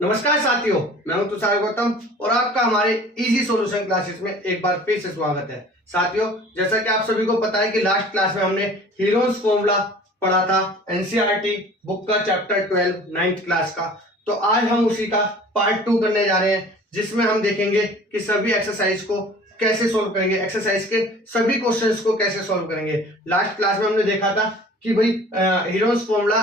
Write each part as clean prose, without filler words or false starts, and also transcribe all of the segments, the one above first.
नमस्कार साथियों, मैं हूं तुषार गौतम और आपका हमारे इजी सॉल्यूशन क्लासेस में एक बार फिर से स्वागत है। साथियों, जैसा कि आप सभी को पता है कि लास्ट क्लास में हमने हीरोन्स फॉर्मूला पढ़ा था, एनसीईआरटी बुक का चैप्टर 12 9th क्लास का। तो आज हम उसी का पार्ट 2 करने जा रहे हैं, जिसमें हम देखेंगे कि सभी एक्सरसाइज को कैसे सोल्व करेंगे, एक्सरसाइज के सभी क्वेश्चंस को कैसे सोल्व करेंगे। लास्ट क्लास में हमने देखा था कि भाई हीरोन्स फॉर्मूला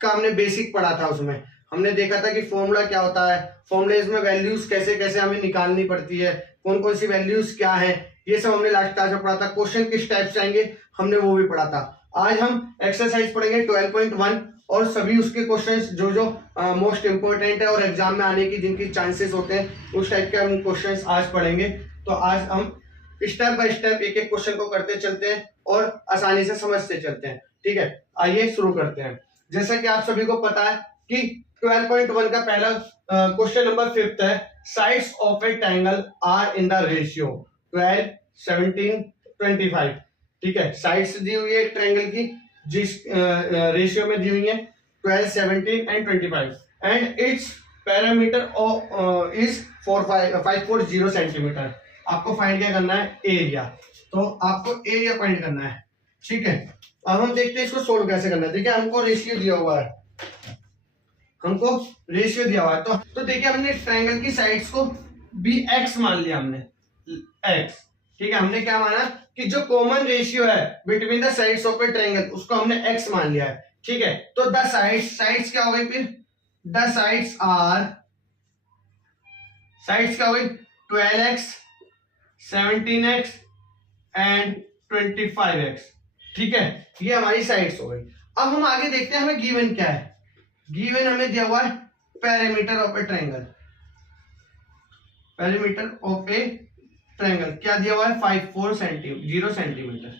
का हमने बेसिक पढ़ा था। उसमें हमने देखा था कि फॉर्मूला क्या होता है, फॉर्मूलेज में वैल्यूज कैसे कैसे हमें निकालनी पड़ती है, कौन कौन सी वैल्यूज क्या है, ये सब हमने लास्ट क्लास में पढ़ा था। क्वेश्चन किस टाइप से आएंगे हमने वो भी पढ़ा था। आज हम एक्सरसाइज पढ़ेंगे 12.1 और सभी उसके क्वेश्चंस जो मोस्ट इंपोर्टेंट है और एग्जाम में आने की जिनकी चांसेस होते हैं उस टाइप के हम क्वेश्चंस आज पढ़ेंगे। तो आज हम स्टेप बाय स्टेप एक एक क्वेश्चन को करते चलते हैं और आसानी से समझते चलते हैं। ठीक है, आइए शुरू करते हैं। जैसा कि आप सभी को पता है कि 12.1 का पहला क्वेश्चन नंबर 5 है, sides of a triangle are in the ratio 12, 17, 25। ठीक है, साइड्स दी हुई है ट्रायंगल की जिस रेशियो में दी हुई है 12, 17 and 25 and it's parameter is 540 centimetre. आपको फाइंड क्या करना है, एरिया। तो आपको एरिया फाइंड करना है। ठीक है, अब हम देखते हैं इसको सोल्व कैसे करना है। देखिए, हमको रेशियो दिया हुआ है, तो देखिए हमने ट्रायंगल की साइड्स को भी x मान लिया हमने, x। ठीक है, हमने क्या माना कि जो कॉमन रेशियो है between the sides of a triangle उसको हमने x मान लिया है। ठीक है, तो द साइड्स क्या हो गई, फिर द साइड्स क्या हो गई 12x, 17x एंड 25x। ठीक है, ये हमारी साइड्स हो गई। अब हम आगे देखते हैं हमें गिवन क्या है। गिवन हमें दिया हुआ है पैरामीटर ऑफ ए ट्रायंगल। क्या दिया हुआ है, 540 सेंटीमीटर।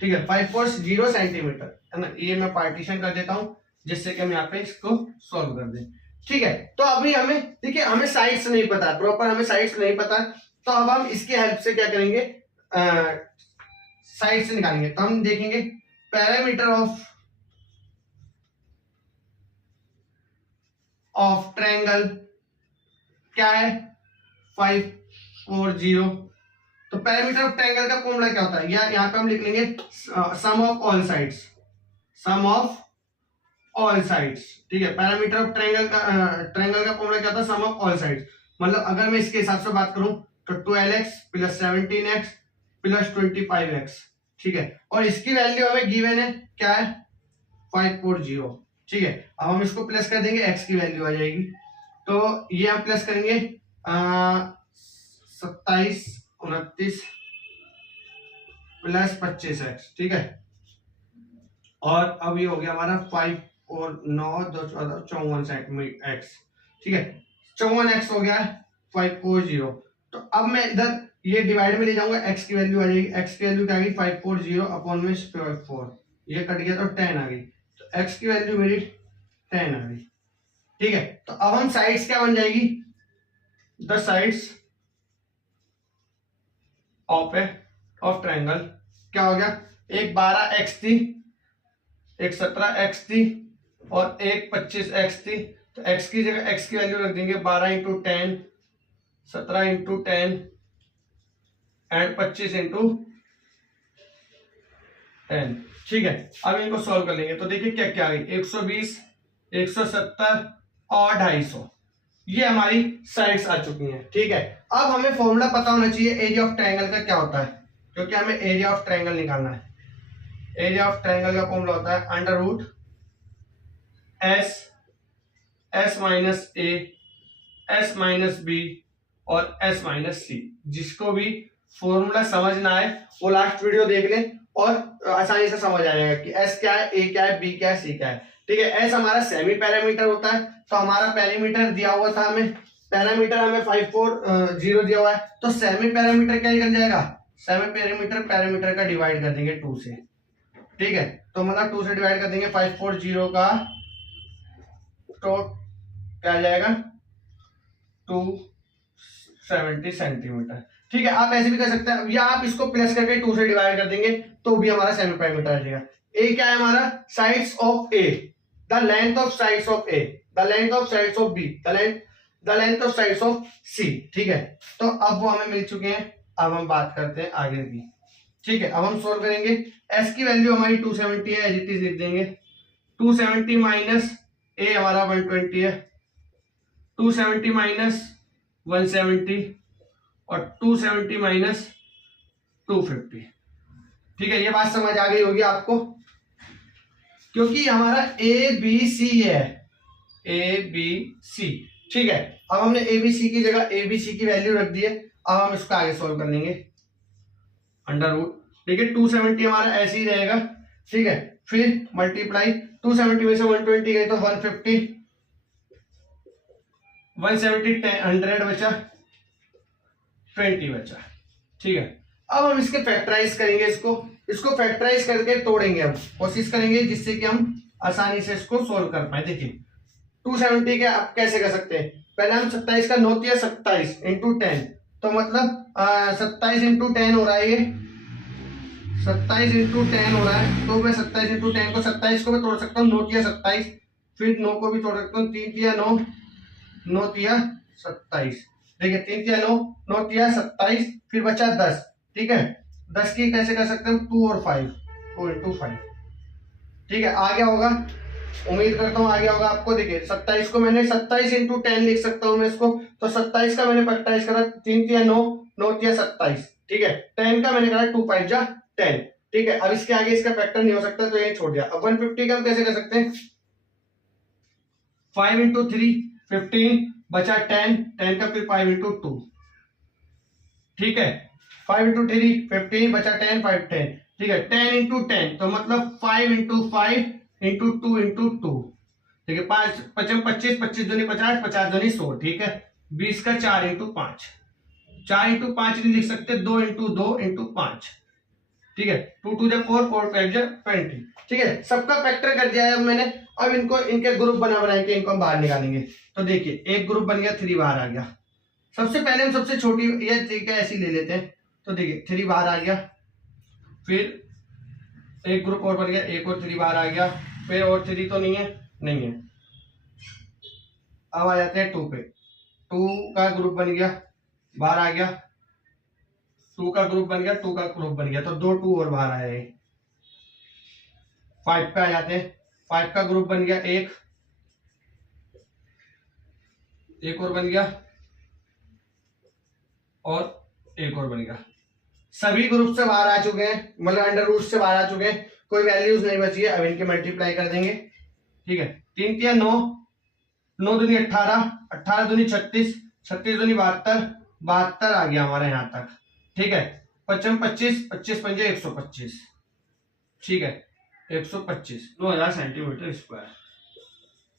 ठीक है, 540 सेंटीमीटर है ना। ये मैं पार्टीशन कर देता हूं जिससे कि हम यहाँ पे इसको सॉल्व कर दें। ठीक है, तो अभी हमें देखिए हमें साइड्स नहीं पता, प्रॉपर हमें साइड्स नहीं पता, तो अब हम इसके हेल्प से क्या करेंगे, साइड्स निकालेंगे। तो हम देखेंगे पैरामीटर ऑफ ट्रायंगल क्या है, 540। तो पैरामीटर ऑफ ट्रायंगल का फॉर्मूला क्या होता है, या यहाँ पे हम लिख लेंगे सम ऑफ ऑल साइड्स। ठीक है, पैरामीटर ऑफ ट्रायंगल का फॉर्मूला क्या होता है, सम ऑफ ऑल साइड्स। मतलब अगर मैं इसके हिसाब से बात करूं तो 12x plus 17x plus 25x। ठीक है, और इसकी वैल्यू हमें गिवन है क्या है, 540। ठीक है, अब हम इसको प्लस कर देंगे, x की वैल्यू आ जाएगी। तो ये हम प्लस करेंगे 27, 29 प्लस 25x। ठीक है, और अब ये हो गया हमारा 5 और 9 2 14 54 x। ठीक है, 54x हो गया 540। तो अब मैं इधर ये डिवाइड में ले जाऊंगा, x की वैल्यू आ जाएगी। x की वैल्यू क्या आ गई, 540 अपॉन में 4, ये कट गया तो 10 आ गई। तो x की वैल्यू मेरी 10 आ गई। ठीक है, तो अब हम साइड्स क्या बन जाएगी, द साइड्स ऑफ ट्रायंगल क्या हो गया, एक 12x थी, एक 17x थी और एक 25x थी। तो x की जगह x की वैल्यू रख देंगे 12 इंटू 10, 17 इंटू 10 एंड 25 इंटू 10। ठीक है, अब इनको सॉल्व कर लेंगे। तो देखिए क्या क्या आ गई, 120, 170 और 250। ये हमारी साइड्स आ चुकी हैं। ठीक है, अब हमें फॉर्मूला पता होना चाहिए एरिया ऑफ ट्रायंगल का क्या होता है, क्योंकि हमें एरिया ऑफ ट्रायंगल निकालना है। एरिया ऑफ ट्रायंगल का फॉर्मूला होता है under root S minus A, S minus B और एस माइनस सी। जिसको भी फॉर्मूला समझना है वो लास्ट वीडियो देख लें और आसानी से समझ आएगा कि एस क्या है, ए क्या है, बी क्या है, सी क्या है। ठीक है, एस हमारा सेमी पैरामीटर होता है। तो हमारा पैरामीटर दिया हुआ था, हमें पैरामीटर हमें 540 दिया हुआ है। तो सेमी पैरामीटर क्या निकल जाएगा, सेमी पैरामीटर का डिवाइड कर देंगे 2 से। ठीक है, तो मतलब 2 से डिवाइड कर देंगे 540 का, तो क्या आ जाएगा 270 सेंटीमीटर। ठीक है, आप ऐसे भी कर सकते हैं, या आप इसको प्लस करके 2 से डिवाइड कर देंगे तो भी हमारा सेमी पैरामीटर आ जाएगा। ए क्या है हमारा, sides of A, the length of sides of A, the length of sides of B, the length the length of sides of C. ठीक है, तो अब वो हमें मिल चुके हैं। अब हम बात करते हैं आगे की। ठीक है, अब हम सोल्व करेंगे। एस की वैल्यू हमारी 270 है, एज इट इज लिख देंगे। 270 माइनस ए हमारा 120 है, 270 माइनस 170 और 270 माइनस 250। ठीक है, ये बात समझ आ गई होगी आपको, क्योंकि हमारा ए बी सी है, ए बी सी। ठीक है, अब हमने ए बी सी की जगह ए बी सी की वैल्यू रख दी है। अब हम इसको आगे सॉल्व कर लेंगे। अंडर रूट, देखिए 270 हमारा ऐसे ही रहेगा। ठीक है, फिर मल्टीप्लाई 270 में से 120 गए तो 150, 170 100 बचा, 20 बचा। ठीक है, अब हम इसके फैक्टराइज करेंगे, इसको फैक्टराइज करके तोड़ेंगे। हम कोशिश करेंगे जिससे कि हम आसानी से इसको सोल्व कर पाए। देखिए 270 के आप कैसे कर सकते हैं, पहले हम 27 का 9 दिया 27 इंटू 10, तो मतलब 27 इंटू 10 हो रहा है, ये 27 इंटू 10 हो रहा है। तो मैं 27 इंटू 10 को 27 को मैं तोड़ सकता हूँ, 9 तिया 27, फिर 9 को भी तोड़ सकता हूँ, 3 तिया 9, 9 तिया 27। देखिए 3 तिया 9, 9 तिया 27, फिर बचा 10। ठीक है, 10 की कैसे कर सकते हैं, 2 और 5, 2 इंटू 5। ठीक है, आ गया होगा, उम्मीद करता हूँ आ गया होगा आपको। देखिए 27 को मैंने 27 इंटू 10 लिख सकता हूँ मैं इसको, तो 27 का मैंने फैक्टराइज करा, 3 तिया 9, 9 तिया 27। ठीक है, 10 का मैंने करा 2 5 जा 10। ठीक है, अब इसके आगे इसका फैक्टर नहीं हो सकता तो ये छोड़ दिया। अब 150 का हम कैसे कर सकते हैं, 5 इंटू 3 15 बचा 10, 10 का फिर 5 इंटू 2। ठीक है, 5 इंटू 3 15 बचा 10, 5 10। ठीक है, 10 इंटू 10 तो मतलब 5 इंटू 5 इंटू 2 इंटू 2। ठीक है, 5 25 25 दूनी 50, 50 दूनी 100। ठीक है, 20 का 4 इंटू 5, 4 इंटू 5 नहीं लिख सकते, 2 इंटू 2 इंटू 5। ठीक है, 2 2 जा 4, 4 5 जा 20। ठीक है, सबका फैक्टर कर दिया है मैंने। अब इनको इनके ग्रुप बना के इनको हम बाहर निकालेंगे। तो देखिए एक ग्रुप बन गया, 3 बाहर आ गया। सबसे पहले हम सबसे छोटी ये ठीक है ऐसी ले लेते हैं। तो देखिए 3 बाहर आ गया, फिर एक ग्रुप और बन गया, एक और 3 बाहर आ गया, फिर और 3 तो नहीं है। अब आ जाते हैं 2 पे, 2 का ग्रुप बन गया, बाहर आ गया, 2 का ग्रुप बन गया, 2 का ग्रुप बन गया, तो 2 2 और बाहर आया है। 5 पे आ जाते हैं, 5 का ग्रुप बन गया, एक और बन गया, और एक और बन गया। सभी ग्रुप से बाहर आ चुके हैं, मतलब अंडर रूट से बाहर आ चुके हैं, कोई वैल्यूज नहीं बची है। अब इनके मल्टीप्लाई कर देंगे। ठीक है, 3 तिया 9, 9 दूनी 18, 18 दूनी 36, 36 दूनी 72, 72 आ गया हमारे यहाँ तक। ठीक है, 55 25, 25 पंजे 125। ठीक है, 125 9000 सेंटीमीटर स्क्वायर,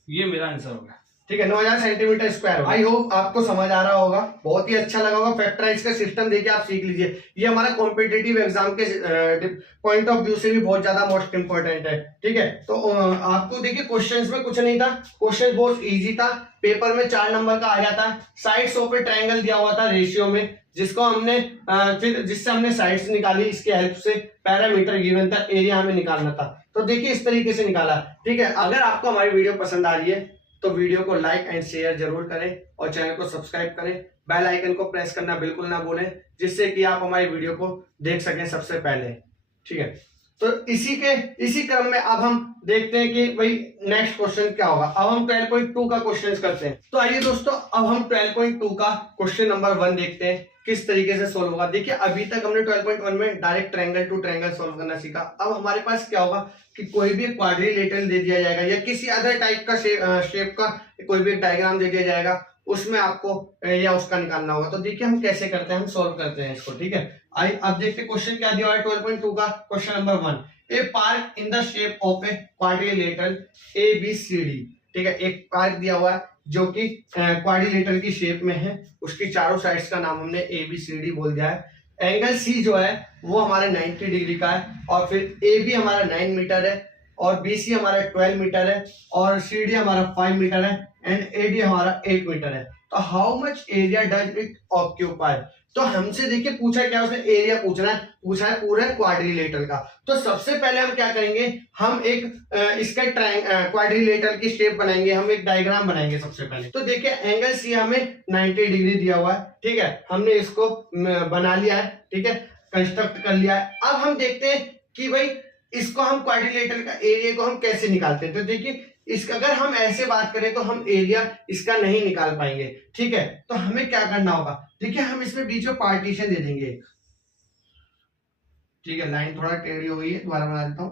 ये मेरा आंसर होगा। ठीक है, 9000 सेंटीमीटर स्क्वायर। आई होप आपको समझ आ रहा होगा, बहुत ही अच्छा लगा होगा। फैक्टराइज का सिस्टम देखिए आप सीख लीजिए, ये हमारा कॉम्पिटिटिव एग्जाम के पॉइंट ऑफ व्यू से भी बहुत ज्यादा मोस्ट इंपॉर्टेंट है। ठीक है, तो आपको देखिए क्वेश्चंस में कुछ नहीं था, क्वेश्चन बहुत इजी था, पेपर में 4 नंबर का आ जाता है। साइड्स ऑफ ए ट्रायंगल दिया हुआ था रेशियो में, जिसको हमने फिर जिससे हमने साइड्स निकाली, इसके हेल्प से पैरामीटर गिवन था, एरिया हमें निकालना था। तो देखिए इस तरीके से निकाला। ठीक है, अगर आपको हमारी वीडियो पसंद आ रही है तो वीडियो को लाइक एंड शेयर जरूर करें और चैनल को सब्सक्राइब करें। बेल आइकन को प्रेस करना बिल्कुल ना भूलें, जिससे कि आप हमारी वीडियो को देख सकें सबसे पहले। ठीक है, तो इसी क्रम में अब हम देखते हैं कि भाई नेक्स्ट क्वेश्चन क्या होगा। अब हम 12.2 का क्वेश्चन करते हैं। तो आइए दोस्तों, अब हम 12.2 का क्वेश्चन नंबर 1 देखते हैं किस तरीके से सोल्व होगा। देखिए अभी तक हमने 12.1 में direct triangle to triangle solve करना सीखा। अब हमारे पास क्या होगा कि कोई भी क्वाड्रिलेटरल दे दिया जाएगा या किसी अदर टाइप का शेप का कोई भी डायग्राम दे दिया जाएगा, उसमें आपको या उसका निकालना होगा। तो देखिए हम कैसे करते हैं, हम सोल्व करते हैं इसको। ठीक है, आइए अब देखते हैं क्वेश्चन क्या दिया हुआ है 12.2 का question number 1। A park in the shape of a quadrilateral ABCD। ठीक है, एक पार्क दिया हुआ है जो कि क्वाड्रिलेटरल की शेप में है, उसकी चारों साइड्स का नाम हमने ABCD बोल दिया है। एंगल C जो है वो हमारे 90 डिग्री का है, और फिर AB हमारा 9 मीटर है, और BC हमारा 12 मीटर है, और CD हमारा 5 मीटर है, एंड AD हमारा 8 मीटर है। तो how much area does it occupy, तो हमसे देखिए पूछा क्या, उसने एरिया पूछना है, पूछा है पूरे क्वाड्रिलेटरल का। तो सबसे पहले हम क्या करेंगे, हम एक इसका क्वाड्रिलेटरल की शेप बनाएंगे, हम एक डायग्राम बनाएंगे सबसे पहले। तो देखिए एंगल सी हमें 90 डिग्री दिया हुआ है, ठीक है, हमने इसको बना लिया है, ठीक है, कंस्ट्रक्ट कर लिया है। अब हम देखते हैं कि भाई इसको हम क्वाड्रिलेटरल का एरिया को हम कैसे निकालते हैं। तो देखिए इसका अगर हम ऐसे बात करें तो हम एरिया इसका नहीं निकाल पाएंगे, ठीक है। तो हमें क्या करना होगा, देखिए हम इसमें बीच में पार्टीशन दे देंगे, ठीक है, लाइन थोड़ा टेढ़ी हो गई है, दोबारा बना देता हूं,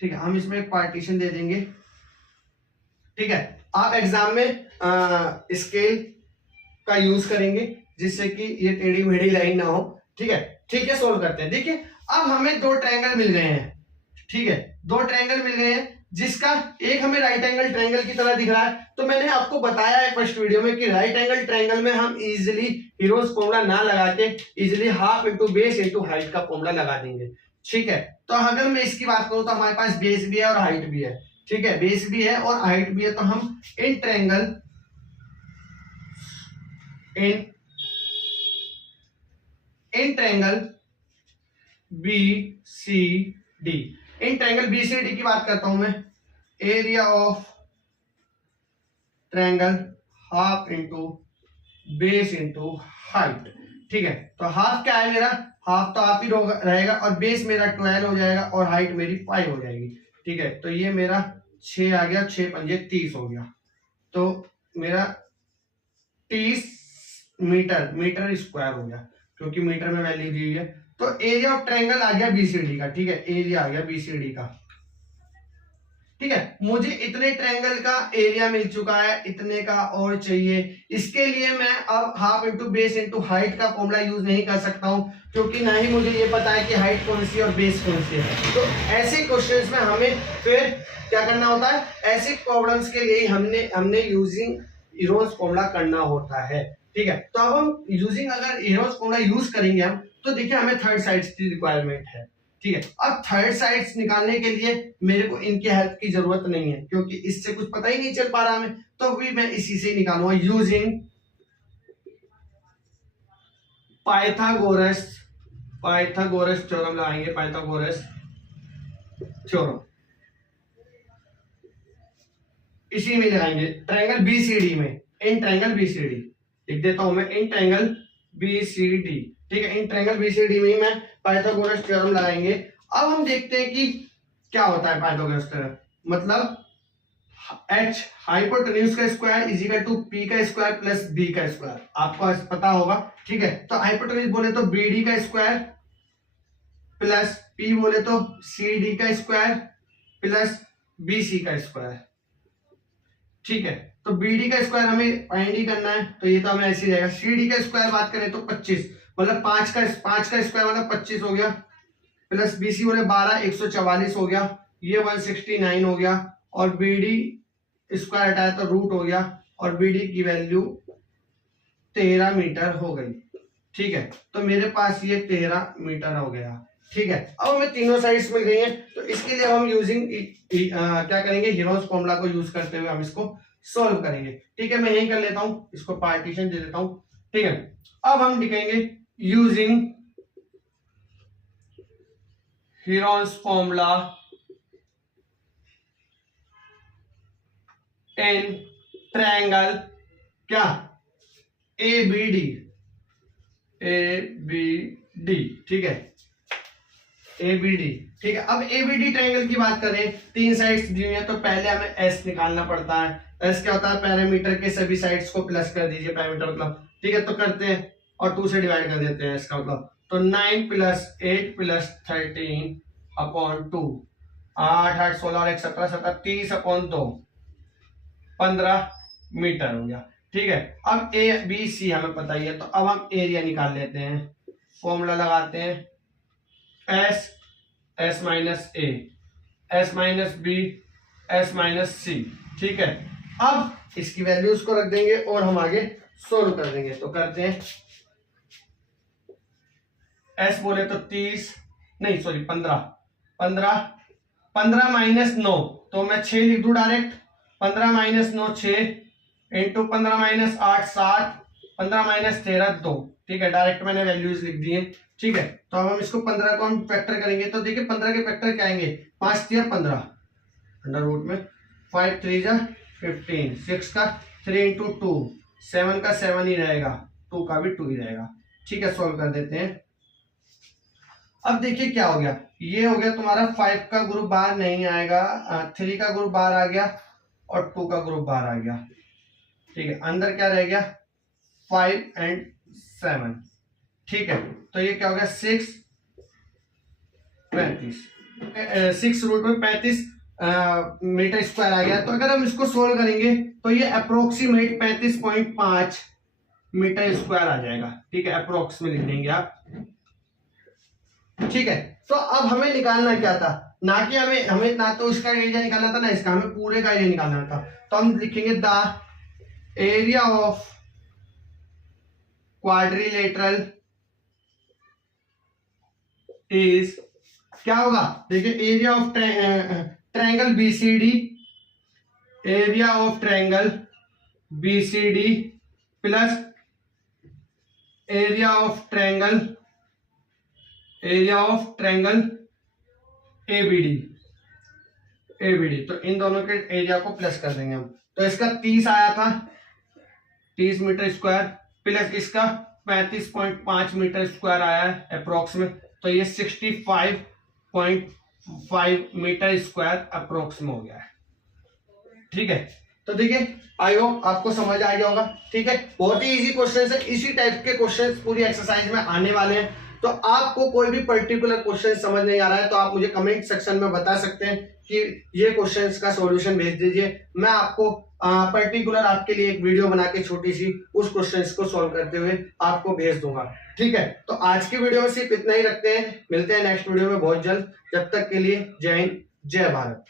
ठीक है, हम इसमें एक पार्टीशन दे देंगे, ठीक है। आप एग्जाम में स्केल का यूज करेंगे जिससे कि ये टेढ़ी मेढ़ी लाइन ना हो, ठीक है। ठीक है, सोल्व करते हैं। देखिए अब हमें दो ट्रायंगल मिल गए हैं, ठीक है, दो ट्रायंगल मिल गए हैं, जिसका एक हमें राइट एंगल ट्रायंगल की तरह दिख रहा है। तो मैंने आपको बताया है फर्स्ट वीडियो में कि राइट एंगल ट्रायंगल में हम इजीली हीरोज फॉर्मूला ना लगा के easily half into base into height का फॉर्मूला लगा देंगे, ठीक है। तो अगर मैं इसकी बात करूं तो हमारे पास बेस भी है और हाइट भी है, ठीक है, बेस भी है और हाइट भी है। तो हम in triangle B C D, in triangle B C D की बात करता हूं मैं, area of triangle half into base into height, ठीक है। तो हाफ क्या है मेरा, हाफ तो हाफ ही रहेगा और बेस मेरा 12 हो जाएगा और हाइट मेरी 5 हो जाएगी, ठीक है। तो ये मेरा 6 आ गया, 6 पंजे 30 हो गया। तो मेरा 30 मीटर स्क्वायर हो गया, क्योंकि मीटर में वैल्यू दी हुई है। तो एरिया ऑफ ट्रायंगल आ गया बीसीडी का, ठीक है, एरिया आ गया बीसीडी का, ठीक है। मुझे इतने ट्रायंगल का एरिया मिल चुका है, इतने का और चाहिए। इसके लिए मैं अब half into base into height का फॉर्मूला यूज नहीं कर सकता हूं, क्योंकि ना ही मुझे ये पता है कि हाइट कौन सी और बेस कौन सी है। तो ऐसे क्वेश्चंस में हमें फिर क्या करना होता है, ऐसे प्रॉब्लम्स के लिए हमने यूजिंग हीरोज फॉर्मूला करना होता है, ठीक है। तो अब हम यूजिंग अगर हीरोज फॉर्मूला यूज करेंगे हम, तो देखिए हमें थर्ड साइड्स की रिक्वायरमेंट है, ठीक है। अब थर्ड साइड्स निकालने के लिए मेरे को इनकी हेल्प की जरूरत नहीं है, क्योंकि इससे कुछ पता ही नहीं चल पा रहा हमें, तो भी मैं इसी से निकालूंगा यूजिंग पाइथागोरस थ्योरम लगाएंगे, पाइथागोरस थ्योरम इसी में लगाएंगे ट्रायंगल बीसीडी में, इन ट्रायंगल बीसीडी लिख देता हूं मैं, इन ट्रायंगल बीसीडी, ठीक है, इन ट्रायंगल बीसीडी में मैं पाइथागोरस थ्योरम लगाएंगे। अब हम देखते हैं कि क्या होता है पाइथागोरस थ्योरम, मतलब h हाइपोटेन्यूज का square is equal to p का स्क्वायर प्लस b का स्क्वायर, आपको पता होगा, ठीक है। तो हाइपोटेन्यूज बोले तो bd का स्क्वायर प्लस p बोले तो cd का स्क्वायर प्लस bc का स्क्वायर, ठीक है। तो bd का स्क्वायर हमें फाइंड ही करना है, तो ये तो हमें ऐसे ही रहेगा। cd का स्क्वायर बात करें तो 25, मतलब 5 का स्क्वायर मतलब 25 हो गया, प्लस bc बोले 12, 144 हो गया, ये 169 हो गया, और bd स्क्वायर हटाया तो रूट हो गया, और bd की वैल्यू 13 मीटर हो गई, ठीक है। तो मेरे पास ये 13 मीटर हो गया, ठीक है। अब हमें तीनों साइड्स मिल गई हैं, तो इसके लिए हम यूजिंग क्या करेंगे, हीरोज फॉर्मूला को यूज करते हुए हम इसको सॉल्व करेंगे, ठीक है। मैं यही कर लेता हूं, इसको पार्टीशन दे देता हूं, ठीक है। अब हम लिखेंगे using heroes formula in triangle क्या एबीडी, ठीक है, एबीडी, ठीक है। अब एबीडी ट्रायंगल की बात करें, तीन साइड्स दी हुई है, तो पहले हमें एस निकालना पड़ता है। एस क्या होता है, पैरामीटर के सभी साइड्स को प्लस कर दीजिए, पैरामीटर मतलब, ठीक है। तो करते हैं और 2 से डिवाइड कर देते हैं, इसका मतलब तो 9 प्लस 8 प्लस 13 अपॉन 2, 8 8 16 और 1 17 17 30 अपॉन 2, 15 मीटर हो गया, ठीक है। अब ए बी सी हमें पता ही है, तो अब हम एरिया निकाल लेते हैं, फॉर्मूला लगाते हैं S minus A, S minus B, S minus C, ठीक है। अब इसकी वैल्यूज को रख देंगे और हम आगे सोल्व कर देंगे। तो करते हैं, एस बोले तो 30 नहीं सॉरी 15 माइनस 9, तो मैं 6 लिख दूं direct, 15 minus 9 6 into 15 minus 8 7 15 minus 13 2, ठीक है, डायरेक्ट मैंने वैल्यूज लिख दी है, ठीक है। तो अब हम इसको 15 को हम फैक्टर करेंगे, तो देखिए 15 के फैक्टर क्या आएंगे, 5 3 15 अंडर रूट में 5 3 जा 15, 6 का 3 इंटू 2, 7 का 7 ही रहेगा, 2 का भी 2 ही रहेगा, ठीक है। सॉल्व कर देते हैं। अब देखिए क्या हो गया, ये हो गया तुम्हारा 5 का ग्रुप बाहर नहीं आएगा, 3 का ग्रुप बाहर आ गया और 2 का ग्रुप बाहर आ गया, ठीक है। अंदर क्या रह गया, 5 एंड 7, ठीक है। तो ये क्या हो गया, 6 35, 6 रूट में 35 मीटर स्क्वायर आ गया। तो अगर हम इसको सोल्व करेंगे तो ये अप्रोक्सीमेट 35.5 मीटर स्क्वायर आ जाएगा, ठीक है। अप्रोक्स में लिख देंगे आप, ठीक है। तो अब हमें निकालना क्या था, ना कि हमें ना तो इसका एरिया निकालना था ना इसका, हमें पूरे का एरिया निकालना था। तो हम लिखेंगे the area of quadrilateral is, क्या होगा, देखिए area of triangle BCD, area of triangle BCD plus area of triangle ABD, तो इन दोनों के एरिया को प्लस कर देंगे हम। तो इसका 30 आया था, 30 मीटर स्क्वायर, प्लस इसका 35.5 मीटर स्क्वायर आया है अप्रोक्स में, तो ये 65.5 मीटर स्क्वायर अप्रोक्स में हो गया है, ठीक है। तो देखिए आई होप आपको समझ आ गया होगा, ठीक है। बहुत ही इजी क्वेश्चन है, इसी टाइप के क्वेश्चन पूरी एक्सरसाइज में आने वाले हैं। तो आपको कोई भी पर्टिकुलर क्वेश्चन समझ नहीं आ रहा है तो आप मुझे कमेंट सेक्शन में बता सकते हैं कि ये क्वेश्चंस का सॉल्यूशन भेज दीजिए, मैं आपको पर्टिकुलर आपके लिए एक वीडियो बना के छोटी सी उस क्वेश्चंस को सॉल्व करते हुए आपको भेज दूंगा, ठीक है। तो आज की वीडियो में सिर्फ इतना ही रखते हैं, मिलते हैं नेक्स्ट वीडियो में बहुत जल्द। जब तक के लिए जय हिंद, जय भारत।